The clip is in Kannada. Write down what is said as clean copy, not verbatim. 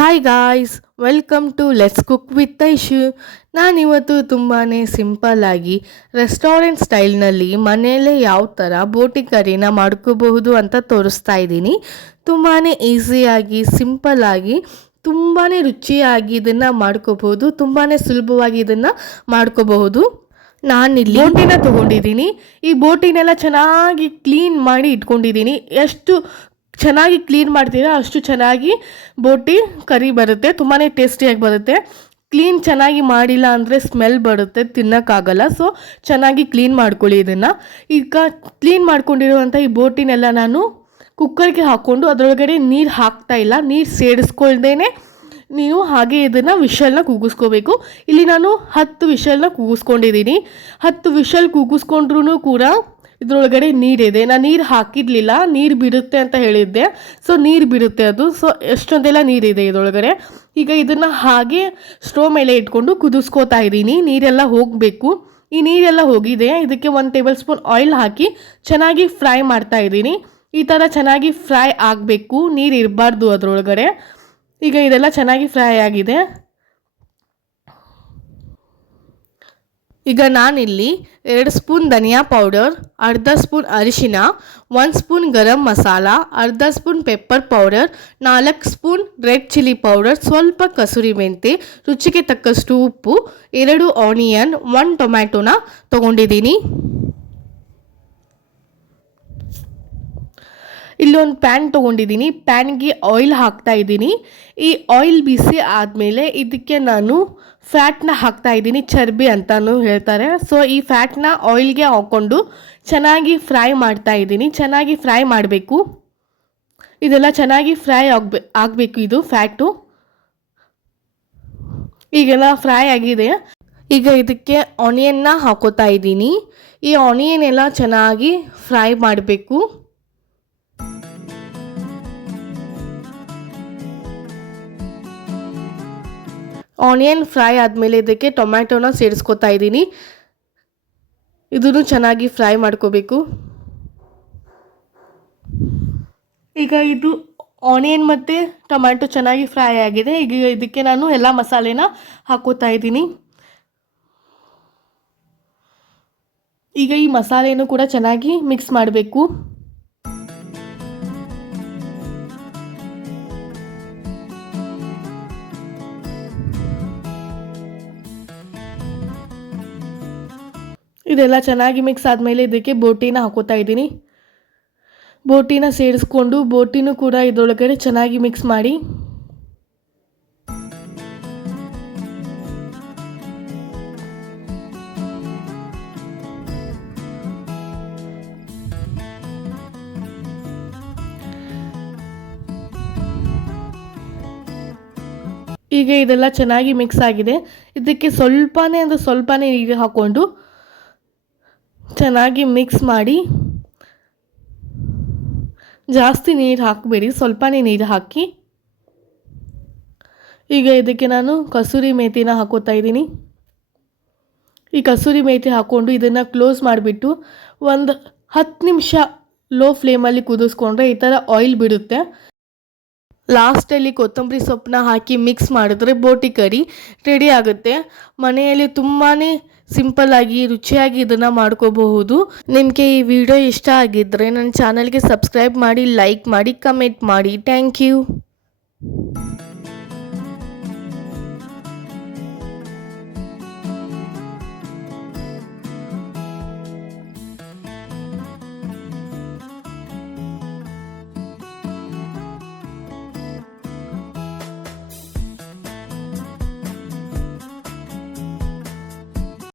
Hi guys, welcome to let's cook with Aishu. ನಾನಿವತ್ತು ತುಂಬಾ ಸಿಂಪಲ್ಲಾಗಿ ರೆಸ್ಟೋರೆಂಟ್ ಸ್ಟೈಲ್ನಲ್ಲಿ ಮನೆಯಲ್ಲೇ ಯಾವ ಥರ ಬೋಟಿ ಕರಿನ ಮಾಡ್ಕೋಬಹುದು ಅಂತ ತೋರಿಸ್ತಾ ಇದ್ದೀನಿ. ತುಂಬಾ ಈಸಿಯಾಗಿ ಸಿಂಪಲ್ಲಾಗಿ ತುಂಬಾ ರುಚಿಯಾಗಿ ಇದನ್ನು ಮಾಡ್ಕೋಬಹುದು. ತುಂಬಾ ಸುಲಭವಾಗಿ ಇದನ್ನು ಮಾಡ್ಕೋಬಹುದು. ನಾನಿಲ್ಲಿ ಬೋಟಿನ ತೊಗೊಂಡಿದ್ದೀನಿ. ಈ ಬೋಟಿನೆಲ್ಲ ಚೆನ್ನಾಗಿ ಕ್ಲೀನ್ ಮಾಡಿ ಇಟ್ಕೊಂಡಿದ್ದೀನಿ. ಎಷ್ಟು ಚೆನ್ನಾಗಿ ಕ್ಲೀನ್ ಮಾಡ್ತೀರಾ ಅಷ್ಟು ಚೆನ್ನಾಗಿ ಬೋಟಿ ಕರಿ ಬರುತ್ತೆ, ತುಂಬಾ ಟೇಸ್ಟಿಯಾಗಿ ಬರುತ್ತೆ. ಕ್ಲೀನ್ ಚೆನ್ನಾಗಿ ಮಾಡಿಲ್ಲ ಅಂದರೆ ಸ್ಮೆಲ್ ಬರುತ್ತೆ, ತಿನ್ನೋಕ್ಕಾಗಲ್ಲ. ಸೊ ಚೆನ್ನಾಗಿ ಕ್ಲೀನ್ ಮಾಡ್ಕೊಳ್ಳಿ ಇದನ್ನು. ಈಗ ಕ್ಲೀನ್ ಮಾಡ್ಕೊಂಡಿರುವಂಥ ಈ ಬೋಟಿನೆಲ್ಲ ನಾನು ಕುಕ್ಕರ್ಗೆ ಹಾಕ್ಕೊಂಡು ಅದರೊಳಗಡೆ ನೀರು ಹಾಕ್ತಾಯಿಲ್ಲ, ನೀರು ಸೇರಿಸ್ಕೊಳ್ದೇ ನೀವು ಹಾಗೆ ಇದನ್ನು ವಿಷಲ್ನ ಕೂಗಿಸ್ಕೋಬೇಕು. ಇಲ್ಲಿ ನಾನು 10 ವಿಷಲ್ನ ಕೂಗಿಸ್ಕೊಂಡಿದ್ದೀನಿ. 10 ವಿಷಲ್ ಕೂಗಿಸ್ಕೊಂಡ್ರೂ ಕೂಡ ಇದರೊಳಗಡೆ ನೀರಿದೆ. ನಾನು ನೀರು ಹಾಕಿರಲಿಲ್ಲ, ನೀರು ಬಿಡುತ್ತೆ ಅಂತ ಹೇಳಿದ್ದೆ. ಸೊ ನೀರು ಬಿಡುತ್ತೆ ಅದು. ಸೊ ಎಷ್ಟೊಂದೆಲ್ಲ ನೀರಿದೆ ಇದರೊಳಗಡೆ. ಈಗ ಇದನ್ನು ಹಾಗೆ ಸ್ಟೋವ್ ಮೇಲೆ ಇಟ್ಕೊಂಡು ಕುದಿಸ್ಕೋತಾ ಇದ್ದೀನಿ. ನೀರೆಲ್ಲ ಹೋಗಬೇಕು. ಈ ನೀರೆಲ್ಲ ಹೋಗಿದೆ. ಇದಕ್ಕೆ 1 ಟೇಬಲ್ ಸ್ಪೂನ್ ಆಯಿಲ್ ಹಾಕಿ ಚೆನ್ನಾಗಿ ಫ್ರೈ ಮಾಡ್ತಾ ಇದ್ದೀನಿ. ಈ ಥರ ಚೆನ್ನಾಗಿ ಫ್ರೈ ಆಗಬೇಕು, ನೀರು ಇರಬಾರ್ದು ಅದರೊಳಗಡೆ. ಈಗ ಇದೆಲ್ಲ ಚೆನ್ನಾಗಿ ಫ್ರೈ ಆಗಿದೆ. ಈಗ ನಾನಿಲ್ಲಿ 2 ಸ್ಪೂನ್ ಧನಿಯಾ ಪೌಡರ್, ಅರ್ಧ ಸ್ಪೂನ್ ಅರಿಶಿನ, 1 ಸ್ಪೂನ್ ಗರಂ ಮಸಾಲ, ಅರ್ಧ spoon pepper powder, 4 spoon red chilli powder, ಸ್ವಲ್ಪ ಕಸೂರಿ ಮೆಂತೆ, ರುಚಿಗೆ ತಕ್ಕಷ್ಟು ಉಪ್ಪು, 2 ಆನಿಯನ್, 1 ಟೊಮ್ಯಾಟೊನ ತೊಗೊಂಡಿದ್ದೀನಿ. ಇಲ್ಲೊಂದು ಪ್ಯಾನ್ ತೊಗೊಂಡಿದ್ದೀನಿ. ಪ್ಯಾನ್ಗೆ ಆಯಿಲ್ ಹಾಕ್ತಾ ಇದ್ದೀನಿ. ಈ ಆಯಿಲ್ ಬಿಸಿ ಆದಮೇಲೆ ಇದಕ್ಕೆ ನಾನು ಫ್ಯಾಟ್ನ ಹಾಕ್ತಾ ಇದ್ದೀನಿ. ಚರ್ಬಿ ಅಂತಲೂ ಹೇಳ್ತಾರೆ. ಸೊ ಈ ಫ್ಯಾಟ್ನ ಆಯಿಲ್ಗೆ ಹಾಕ್ಕೊಂಡು ಚೆನ್ನಾಗಿ ಫ್ರೈ ಮಾಡ್ತಾ ಇದ್ದೀನಿ. ಚೆನ್ನಾಗಿ ಫ್ರೈ ಮಾಡಬೇಕು. ಇದೆಲ್ಲ ಚೆನ್ನಾಗಿ ಫ್ರೈ ಆಗಬೇಕು ಇದು ಫ್ಯಾಟು. ಈಗೆಲ್ಲ ಫ್ರೈ ಆಗಿದೆ. ಈಗ ಇದಕ್ಕೆ ಆನಿಯನ್ನ ಹಾಕೋತಾ ಇದ್ದೀನಿ. ಈ ಆನಿಯನ್ ಎಲ್ಲ ಚೆನ್ನಾಗಿ ಫ್ರೈ ಮಾಡಬೇಕು. ಆನಿಯನ್ ಫ್ರೈ ಆದಮೇಲೆ ಇದಕ್ಕೆ ಟೊಮ್ಯಾಟೊನ ಸೇರಿಸ್ಕೊತಾ ಇದ್ದೀನಿ. ಇದನ್ನು ಚೆನ್ನಾಗಿ ಫ್ರೈ ಮಾಡ್ಕೋಬೇಕು. ಈಗ ಇದು ಆನಿಯನ್ ಮತ್ತು ಟೊಮ್ಯಾಟೊ ಚೆನ್ನಾಗಿ ಫ್ರೈ ಆಗಿದೆ. ಈಗ ಇದಕ್ಕೆ ನಾನು ಎಲ್ಲ ಮಸಾಲೆನ ಹಾಕೋತಾ ಇದ್ದೀನಿ. ಈಗ ಈ ಮಸಾಲೆಯನ್ನು ಕೂಡ ಚೆನ್ನಾಗಿ ಮಿಕ್ಸ್ ಮಾಡಬೇಕು. ಇದೆಲ್ಲ ಚೆನ್ನಾಗಿ ಮಿಕ್ಸ್ ಆದಮೇಲೆ ಇದಕ್ಕೆ ಬೋಟಿನ ಹಾಕೋತಾ ಇದ್ದೀನಿ. ಬೋಟಿನ ಸೇರಿಸ್ಕೊಂಡು ಬೋಟಿನೂ ಕೂಡ ಇದರೊಳಗಡೆ ಚೆನ್ನಾಗಿ ಮಿಕ್ಸ್ ಮಾಡಿ. ಈಗ ಇದೆಲ್ಲ ಚೆನ್ನಾಗಿ ಮಿಕ್ಸ್ ಆಗಿದೆ. ಇದಕ್ಕೆ ಸ್ವಲ್ಪನೇ ನೀರು ಹಾಕ್ಕೊಂಡು ಚೆನ್ನಾಗಿ ಮಿಕ್ಸ್ ಮಾಡಿ. ಜಾಸ್ತಿ ನೀರು ಹಾಕಬೇಡಿ, ಸ್ವಲ್ಪನೇ ನೀರು ಹಾಕಿ. ಈಗ ಇದಕ್ಕೆ ನಾನು ಕಸೂರಿ ಮೇಥಿನ ಹಾಕೋತಾ ಇದ್ದೀನಿ. ಈ ಕಸೂರಿ ಮೇಥಿ ಹಾಕ್ಕೊಂಡು ಇದನ್ನು ಕ್ಲೋಸ್ ಮಾಡಿಬಿಟ್ಟು ಒಂದು 10 ನಿಮಿಷ ಲೋ ಫ್ಲೇಮಲ್ಲಿ ಕುದಿಸ್ಕೊಂಡ್ರೆ ಈ ಥರ ಆಯಿಲ್ ಬಿಡುತ್ತೆ. ಲಾಸ್ಟಲ್ಲಿ ಕೊತ್ತಂಬರಿ ಸೊಪ್ಪನ್ನ ಹಾಕಿ ಮಿಕ್ಸ್ ಮಾಡಿದ್ರೆ ಬೋಟಿ ಕರಿ ರೆಡಿ ಆಗುತ್ತೆ. ಮನೆಯಲ್ಲಿ ತುಂಬಾ ಸಿಂಪಲ್ಲಾಗಿ ರುಚಿಯಾಗಿ ಇದನ್ನು ಮಾಡ್ಕೋಬಹುದು. ನಿಮಗೆ ಈ ವಿಡಿಯೋ ಇಷ್ಟ ಆಗಿದ್ದರೆ ನನ್ನ ಚಾನಲ್ಗೆ ಸಬ್ಸ್ಕ್ರೈಬ್ ಮಾಡಿ, ಲೈಕ್ ಮಾಡಿ, ಕಮೆಂಟ್ ಮಾಡಿ. Thank you.